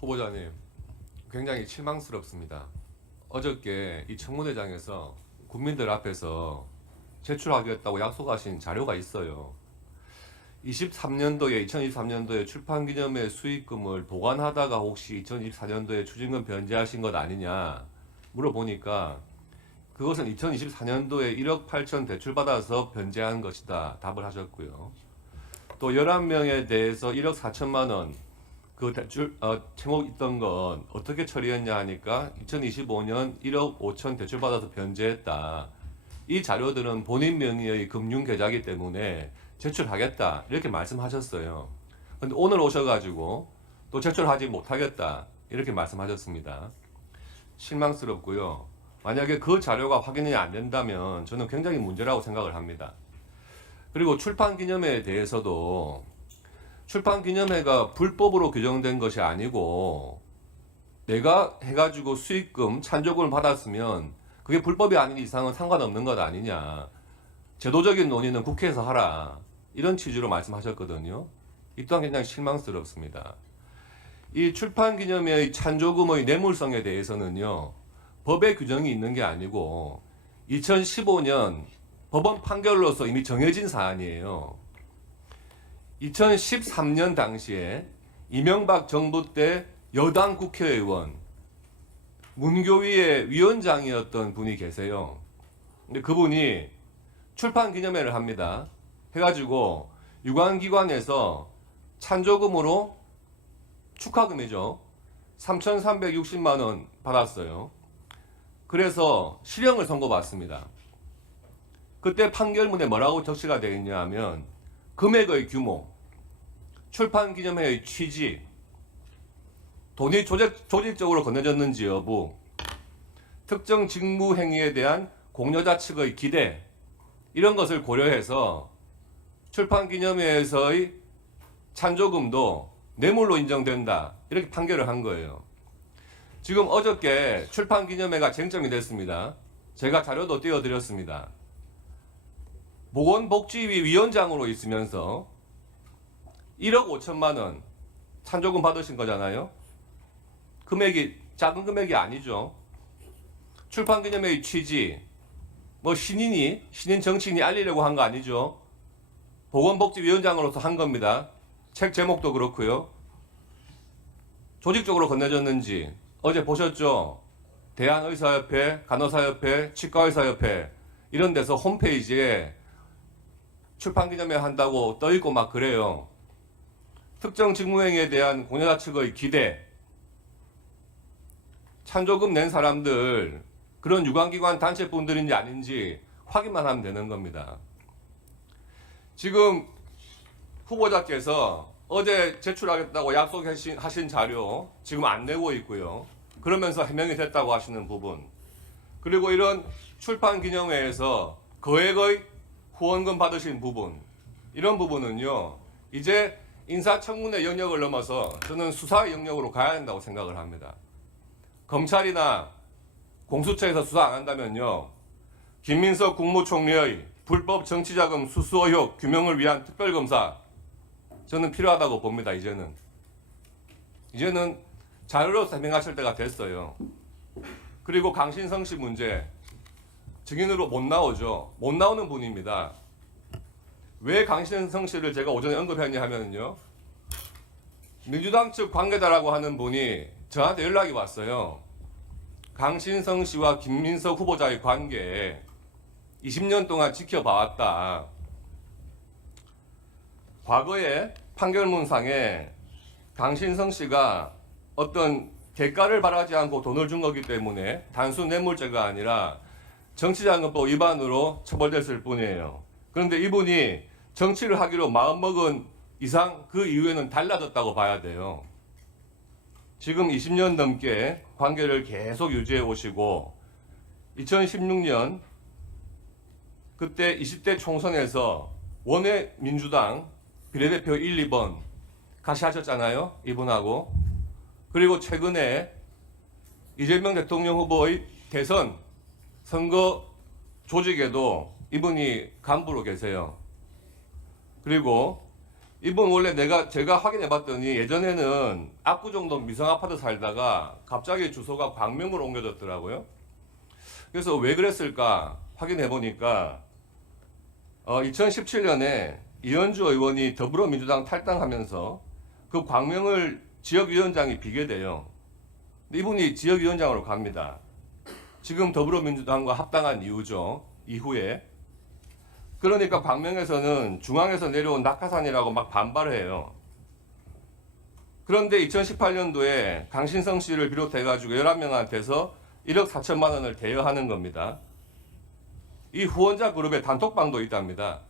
후보자님, 굉장히 실망스럽습니다. 어저께 이 청문회장에서 국민들 앞에서 제출하겠다고 약속하신 자료가 있어요. 2023년도에 출판기념회 수익금을 보관하다가 혹시 2024년도에 추징금 변제하신 것 아니냐 물어보니까 그것은 2024년도에 1억 8천 대출받아서 변제한 것이다 답을 하셨고요. 또 11명에 대해서 1억 4천만 원 그 대출 채무 있던 건 어떻게 처리했냐 하니까 2025년 1억 5천 대출받아서 변제했다. 이 자료들은 본인 명의의 금융계좌이기 때문에 제출하겠다 이렇게 말씀하셨어요. 근데 오늘 오셔가지고 또 제출하지 못하겠다 이렇게 말씀하셨습니다. 실망스럽고요. 만약에 그 자료가 확인이 안 된다면 저는 굉장히 문제라고 생각을 합니다. 그리고 출판기념회에 대해서도 출판기념회가 불법으로 규정된 것이 아니고 내가 해가지고 수익금, 찬조금을 받았으면 그게 불법이 아닌 이상은 상관없는 것 아니냐. 제도적인 논의는 국회에서 하라. 이런 취지로 말씀하셨거든요. 이 또한 굉장히 실망스럽습니다. 이 출판기념회의 찬조금의 뇌물성에 대해서는요. 법에 규정이 있는 게 아니고 2015년 법원 판결로서 이미 정해진 사안이에요. 2013년 당시에 이명박 정부 때 여당 국회의원 문교위의 위원장이었던 분이 계세요. 근데 그분이 출판기념회를 합니다. 해가지고 유관기관에서 찬조금으로 축하금이죠. 3,360만 원 받았어요. 그래서 실형을 선고받습니다. 그때 판결문에 뭐라고 적시가 되어 있냐 하면 금액의 규모, 출판기념회의 취지, 돈이 조직적으로 건네졌는지 여부, 특정 직무 행위에 대한 공여자 측의 기대, 이런 것을 고려해서 출판기념회에서의 찬조금도 뇌물로 인정된다. 이렇게 판결을 한 거예요. 지금 어저께 출판기념회가 쟁점이 됐습니다. 제가 자료도 띄워드렸습니다. 보건복지위 위원장으로 있으면서 1억 5천만 원 찬조금 받으신 거잖아요. 금액이 작은 금액이 아니죠. 출판기념회의 취지, 뭐 신인 정치인이 알리려고 한 거 아니죠. 보건복지위원장으로서 한 겁니다. 책 제목도 그렇고요. 조직적으로 건네졌는지 어제 보셨죠? 대한의사협회, 간호사협회, 치과의사협회 이런 데서 홈페이지에 출판기념회 한다고 떠있고 막 그래요. 특정 직무행위에 대한 공여자 측의 기대, 찬조금 낸 사람들 그런 유관기관 단체분들인지 아닌지 확인만 하면 되는 겁니다. 지금 후보자께서 어제 제출하겠다고 약속하신 자료 지금 안 내고 있고요. 그러면서 해명이 됐다고 하시는 부분, 그리고 이런 출판기념회에서 거액의 후원금 받으신 부분, 이런 부분은요 이제 인사청문회 영역을 넘어서 저는 수사 영역으로 가야 한다고 생각을 합니다. 검찰이나 공수처에서 수사 안 한다면요 김민석 국무총리의 불법 정치자금 수수 의혹 규명을 위한 특별검사 저는 필요하다고 봅니다. 이제는 자료로서 해명하실 때가 됐어요. 그리고 강신성 씨 문제 증인으로 못 나오죠. 못 나오는 분입니다. 왜 강신성 씨를 제가 오전에 언급했냐 하면요. 민주당 측 관계자라고 하는 분이 저한테 연락이 왔어요. 강신성 씨와 김민석 후보자의 관계 20년 동안 지켜봐왔다. 과거에 판결문상에 강신성 씨가 어떤 대가를 바라지 않고 돈을 준 거기 때문에 단순 뇌물죄가 아니라 정치자금법 위반으로 처벌됐을 뿐이에요. 그런데 이분이 정치를 하기로 마음먹은 이상 그 이후에는 달라졌다고 봐야 돼요. 지금 20년 넘게 관계를 계속 유지해 오시고 2016년 그때 20대 총선에서 원외 민주당 비례대표 1, 2번 같이 하셨잖아요. 이분하고. 그리고 최근에 이재명 대통령 후보의 대선 선거 조직에도 이분이 간부로 계세요. 그리고 이분 원래 제가 확인해봤더니 예전에는 압구정동 미성 아파트 살다가 갑자기 주소가 광명으로 옮겨졌더라고요. 그래서 왜 그랬을까 확인해보니까 2017년에 이현주 의원이 더불어민주당 탈당하면서 그 광명을 지역위원장이 비게 돼요. 근데 이분이 지역위원장으로 갑니다. 지금 더불어민주당과 합당한 이유죠. 이후에. 그러니까 광명에서는 중앙에서 내려온 낙하산이라고 막 반발을 해요. 그런데 2018년도에 강신성 씨를 비롯해가지고 11명한테서 1억 4천만 원을 대여하는 겁니다. 이 후원자 그룹의 단톡방도 있답니다.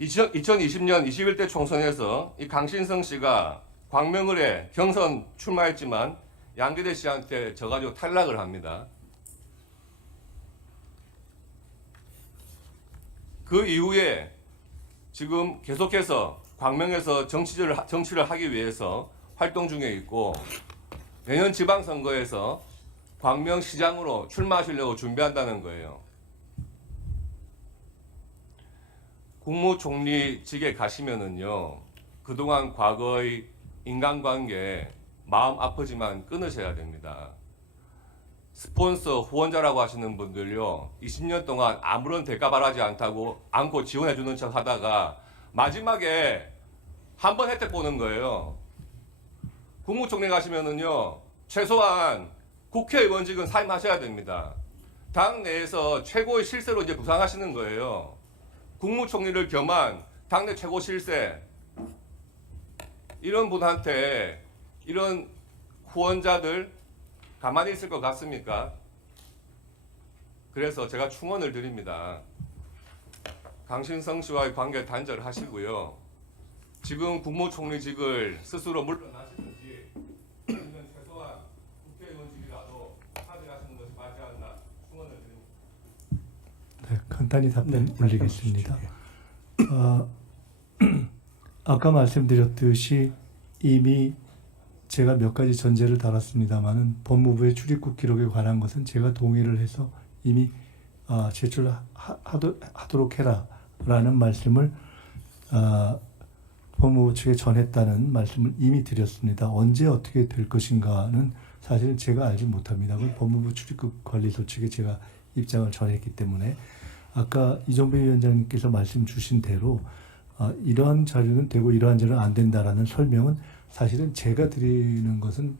2020년 21대 총선에서 이 강신성 씨가 광명을에 경선 출마했지만 양기대 씨한테 져가지고 탈락을 합니다. 그 이후에 지금 계속해서 광명에서 정치를 하기 위해서 활동 중에 있고 내년 지방선거에서 광명시장으로 출마하시려고 준비한다는 거예요. 국무총리직에 가시면은요, 그동안 과거의 인간관계 마음 아프지만 끊으셔야 됩니다. 스폰서 후원자라고 하시는 분들요, 20년 동안 아무런 대가 바라지 않고 지원해주는 척 하다가 마지막에 한 번 혜택 보는 거예요. 국무총리 가시면은요, 최소한 국회의원직은 사임하셔야 됩니다. 당 내에서 최고의 실세로 이제 부상하시는 거예요. 국무총리를 겸한 당내 최고 실세. 이런 분한테 이런 후원자들 가만히 있을 것 같습니까? 그래서 제가 충원을 드립니다. 강신성 씨와의 관계 단절을 하시고요. 지금 국무총리직을 스스로 물러나시든지 아니면 최소한 국회의원직이라도 사퇴하시는 것이 맞지 않나 충원을 드립니다. 네, 간단히 답변 올리겠습니다. 아까 말씀드렸듯이 이미 제가 몇 가지 전제를 달았습니다만은 법무부의 출입국 기록에 관한 것은 제가 동의를 해서 이미 제출하도록 해라라는 말씀을 법무부 측에 전했다는 말씀을 이미 드렸습니다. 언제 어떻게 될 것인가는 사실은 제가 알지 못합니다. 그건 법무부 출입국 관리소 측에 제가 입장을 전했기 때문에 아까 이종배 위원장님께서 말씀 주신 대로 이러한 자료는 되고 이러한 자료는 안 된다라는 설명은 사실은 제가 드리는 것은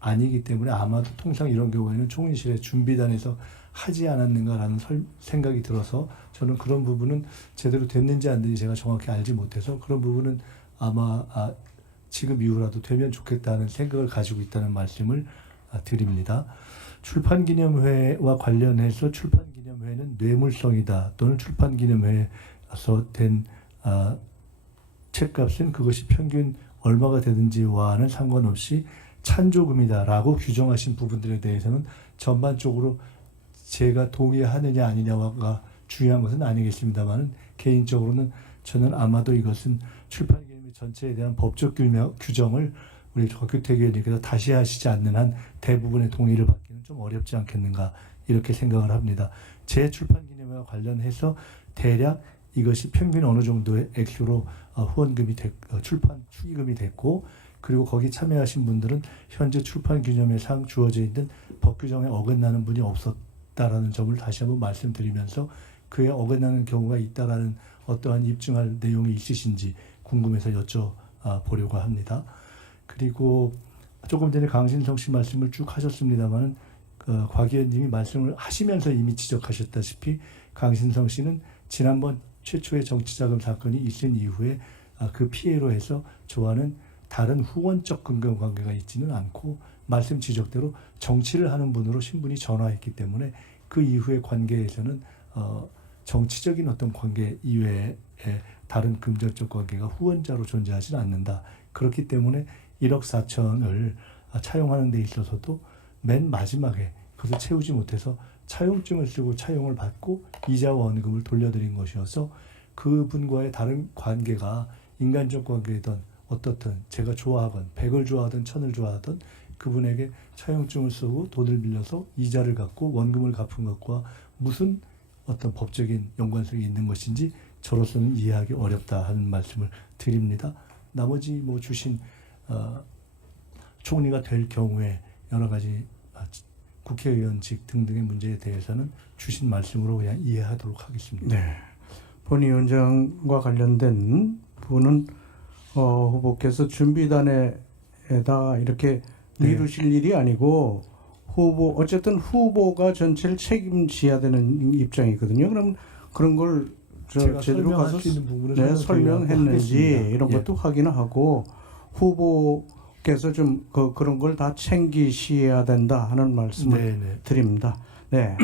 아니기 때문에 아마도 통상 이런 경우에는 총리실의 준비단에서 하지 않았는가라는 생각이 들어서 저는 그런 부분은 제대로 됐는지 안 됐는지 제가 정확히 알지 못해서 그런 부분은 아마 지금 이후라도 되면 좋겠다는 생각을 가지고 있다는 말씀을 드립니다. 출판기념회와 관련해서 출판기념회는 뇌물성이다 또는 출판기념회에서 된 책값은 그것이 평균 얼마가 되든지와는 상관없이 찬조금이다라고 규정하신 부분들에 대해서는 전반적으로 제가 동의하느냐 아니냐가 중요한 것은 아니겠습니다만 개인적으로는 저는 아마도 이것은 출판기념회 전체에 대한 법적 규정을 우리 곽규택 의원님께서 다시 하시지 않는 한 대부분의 동의를 받기는 좀 어렵지 않겠는가 이렇게 생각을 합니다. 제 출판기념회와 관련해서 대략 이것이 평균 어느 정도의 액수로 후원금이 출판 축의금이 됐고 그리고 거기 참여하신 분들은 현재 출판기념회상 주어져 있는 법 규정에 어긋나는 분이 없었다라는 점을 다시 한번 말씀드리면서 그에 어긋나는 경우가 있다라는 어떠한 입증할 내용이 있으신지 궁금해서 여쭤보려고 합니다. 그리고 조금 전에 강신성 씨 말씀을 쭉 하셨습니다만은 곽 의원님이 말씀을 하시면서 이미 지적하셨다시피 강신성 씨는 지난번 최초의 정치자금 사건이 있은 이후에 그 피해로 해서 저와는 다른 후원적 근검관계가 있지는 않고 말씀 지적대로 정치를 하는 분으로 신분이 전화했기 때문에 그 이후의 관계에서는 정치적인 어떤 관계 이외에 다른 금전적 관계가 후원자로 존재하지는 않는다. 그렇기 때문에 1억 4천을 차용하는 데 있어서도 맨 마지막에 그것을 채우지 못해서 차용증을 쓰고 차용을 받고 이자와 원금을 돌려드린 것이어서 그분과의 다른 관계가 인간적 관계든 어떻든 제가 좋아하건 100을 좋아하든 1000을 좋아하든 그분에게 차용증을 쓰고 돈을 빌려서 이자를 갚고 원금을 갚은 것과 무슨 어떤 법적인 연관성이 있는 것인지 저로서는 이해하기 어렵다 하는 말씀을 드립니다. 나머지 뭐 주신 총리가 될 경우에 여러 가지 국회의원직 등등의 문제에 대해서는 주신 말씀으로 그냥 이해하도록 하겠습니다. 네. 본위원장과 관련된 부분은 후보께서 준비단에다 이렇게 네. 미루실 일이 아니고 어쨌든 후보가 전체를 책임져야 되는 입장이거든요. 그럼 그런 걸 제가 제대로 설명할 가서 수 있는 부분을 네, 설명했는지 하겠습니다. 이런 예. 것도 확인을 하고 후보께서 좀 그런 걸 다 챙기셔야 된다 하는 말씀을 네, 네. 드립니다. 네.